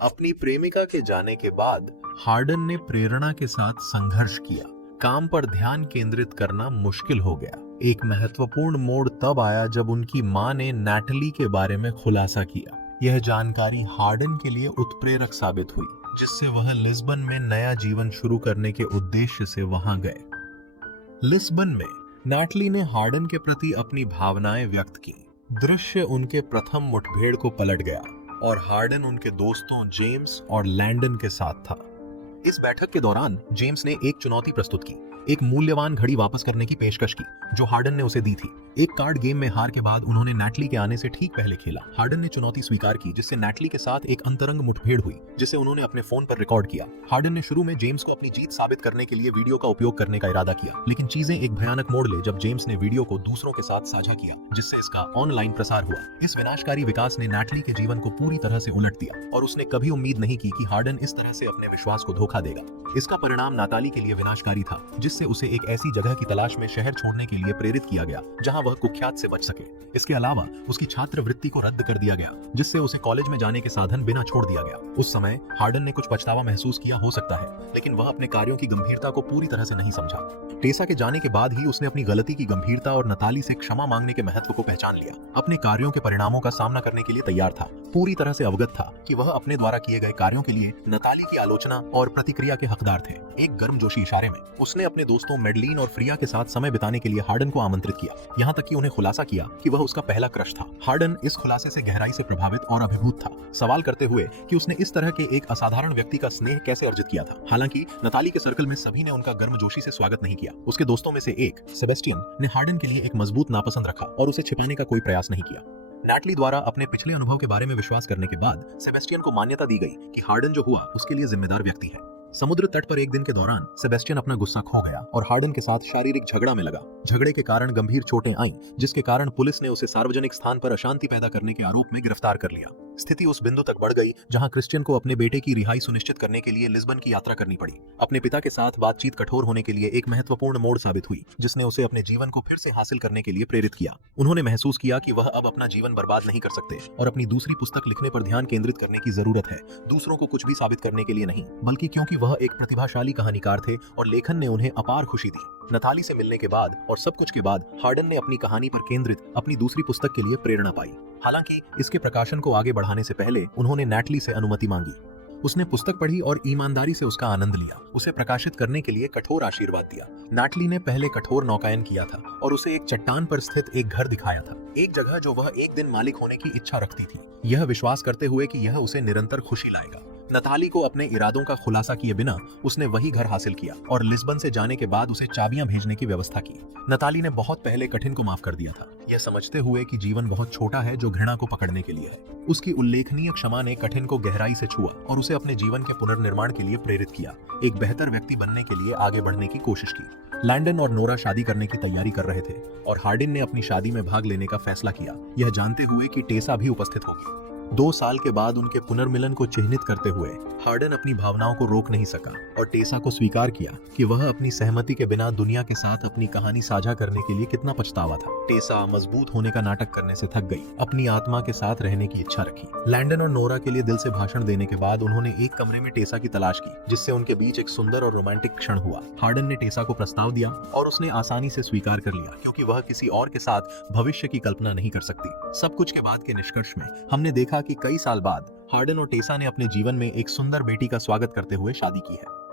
अपनी प्रेमिका के जाने के बाद हार्डन ने प्रेरणा के साथ संघर्ष किया। काम पर ध्यान केंद्रित करना मुश्किल हो गया। एक महत्वपूर्ण मोड़ तब आया जब उनकी मां ने नैटली के बारे में खुलासा किया। यह जानकारी हार्डन के लिए उत्प्रेरक साबित हुई, जिससे वह लिस्बन में नया जीवन शुरू करने के उद्देश्य से वहां गए। लिस्बन में नैटली ने हार्डन के प्रति अपनी भावनाएं व्यक्त की। दृश्य उनके प्रथम मुठभेड़ को पलट गया और हार्डन उनके दोस्तों जेम्स और लैंडन के साथ था। इस बैठक के दौरान जेम्स ने एक चुनौती प्रस्तुत की, एक मूल्यवान घड़ी वापस करने की पेशकश की जो हार्डन ने उसे दी थी। एक कार्ड गेम में हार के बाद उन्होंने नैटली के आने से ठीक पहले खेला। हार्डन ने चुनौती स्वीकार की, जिससे नैटली के साथ एक अंतरंग मुठभेड़ हुई, जिसे उन्होंने अपने फोन पर रिकॉर्ड किया। हार्डन ने शुरू में जेम्स को अपनी जीत साबित करने के लिए वीडियो का उपयोग करने का इरादा किया, लेकिन चीजें एक भयानक मोड़ ले जब जेम्स ने वीडियो को दूसरों के साथ साझा किया, जिससे इसका ऑनलाइन प्रसार हुआ। इस विनाशकारी विकास ने नैटली के जीवन को पूरी तरह से उलट दिया और उसने कभी उम्मीद नहीं की कि हार्डन इस तरह से अपने विश्वास को धोखा देगा। इसका परिणाम नाताली के लिए विनाशकारी था, जिससे उसे एक ऐसी जगह की तलाश में शहर छोड़ने के लिए प्रेरित किया गया जहां वह कुख्यात से बच सके। इसके अलावा उसकी छात्रवृत्ति को रद्द कर दिया गया, जिससे उसे कॉलेज में जाने के साधन बिना छोड़ दिया गया। उस समय हार्डन ने कुछ पछतावा महसूस किया हो सकता है, लेकिन वह अपने कार्यों की गंभीरता को पूरी तरह से नहीं समझा। टेसा के जाने के बाद ही उसने अपनी गलती की गंभीरता और नताली से क्षमा मांगने के महत्व को पहचान लिया। अपने कार्यों के परिणामों का सामना करने के लिए तैयार था, पूरी तरह से अवगत था कि वह अपने द्वारा किए गए कार्यों के लिए नताली की आलोचना और प्रतिक्रिया के हकदार थे। एक गर्मजोशी इशारे में उसने अपने दोस्तों मेडलिन और फ्रिया के साथ समय बिताने के लिए हार्डन को आमंत्रित किया, यहाँ तक कि उन्हें खुलासा किया कि वह उसका पहला क्रश था। हार्डन इस खुलासे से गहराई से प्रभावित और अभिभूत था, सवाल करते हुए कि उसने इस तरह के एक असाधारण व्यक्ति का स्नेह कैसे अर्जित किया था। हालांकि नताली के सर्कल में सभी ने उनका गर्मजोशी से स्वागत नहीं किया। उसके दोस्तों में से एक सेबेस्टियन ने हार्डन के लिए एक मजबूत नापसंद रखा और उसे छिपाने का कोई प्रयास नहीं किया। नैटली द्वारा अपने पिछले अनुभव के बारे में विश्वास करने के बाद सेबेस्टियन को मान्यता दी गई कि हार्डन जो हुआ उसके लिए जिम्मेदार व्यक्ति है। समुद्र तट पर एक दिन के दौरान सेबेस्टियन अपना गुस्सा खो गया और हार्डन के साथ शारीरिक झगड़ा में लगा। झगड़े के कारण गंभीर चोटें आईं, जिसके कारण पुलिस ने उसे सार्वजनिक स्थान पर अशांति पैदा करने के आरोप में गिरफ्तार कर लिया। स्थिति उस बिंदु तक बढ़ गई जहां क्रिश्चियन को अपने बेटे की रिहाई सुनिश्चित करने के लिए लिस्बन की यात्रा करनी पड़ी। अपने पिता के साथ बातचीत कठोर होने के लिए एक महत्वपूर्ण मोड़ साबित हुई, जिसने उसे अपने जीवन को फिर से हासिल करने के लिए प्रेरित किया। उन्होंने महसूस किया कि वह अब अपना जीवन बर्बाद नहीं कर सकते और अपनी दूसरी पुस्तक लिखने पर ध्यान केंद्रित करने की जरूरत है, दूसरों को कुछ भी साबित करने के लिए नहीं, बल्कि क्योंकि वह एक प्रतिभाशाली कहानीकार थे और लेखन ने उन्हें अपार खुशी दी। नताली से मिलने के बाद और सब कुछ के बाद हार्डन ने अपनी कहानी पर केंद्रित अपनी दूसरी पुस्तक के लिए प्रेरणा पाई। हालांकि इसके प्रकाशन को आगे बढ़ाने से पहले उन्होंने नैटली से अनुमति मांगी। उसने पुस्तक पढ़ी और ईमानदारी से उसका आनंद लिया। उसे प्रकाशित करने के लिए कठोर आशीर्वाद दिया। नैटली ने पहले कठोर नौकायन किया था और उसे एक चट्टान पर स्थित एक घर दिखाया था, एक जगह जो वह एक दिन मालिक होने की इच्छा रखती थी, यह विश्वास करते हुए कि यह उसे निरंतर खुशी लाएगा। नताली को अपने इरादों का खुलासा किए बिना उसने वही घर हासिल किया और लिस्बन से जाने के बाद उसे चाबियां भेजने की व्यवस्था की। नताली ने बहुत पहले कठिन को माफ कर दिया था, यह समझते हुए कि जीवन बहुत छोटा है जो घृणा को पकड़ने के लिए है। उसकी उल्लेखनीय क्षमा ने कठिन को गहराई से छुआ और उसे अपने जीवन के पुनर्निर्माण के लिए प्रेरित किया, एक बेहतर व्यक्ति बनने के लिए आगे बढ़ने की कोशिश की। लैंडन और नोरा शादी करने की तैयारी कर रहे थे और हार्डिन ने अपनी शादी में भाग लेने का फैसला किया, यह जानते हुए कि टेसा भी उपस्थित होगी। 2 साल के बाद उनके पुनर्मिलन को चिन्हित करते हुए हार्डन अपनी भावनाओं को रोक नहीं सका और टेसा को स्वीकार किया कि वह अपनी सहमति के बिना दुनिया के साथ अपनी कहानी साझा करने के लिए कितना पछतावा था। टेसा मजबूत होने का नाटक करने से थक गई, अपनी आत्मा के साथ रहने की इच्छा रखी। लैंडन और नोरा के लिए दिल से भाषण देने के बाद उन्होंने एक कमरे में टेसा की तलाश की, जिससे उनके बीच एक सुंदर और रोमांटिक क्षण हुआ। हार्डन ने टेसा को प्रस्ताव दिया और उसने आसानी से स्वीकार कर लिया, क्योंकि वह किसी और के साथ भविष्य की कल्पना नहीं कर सकती। सब कुछ के बाद के निष्कर्ष में हमने देखा कि कई साल बाद हार्डन और टेसा ने अपने जीवन में एक सुंदर बेटी का स्वागत करते हुए शादी की है।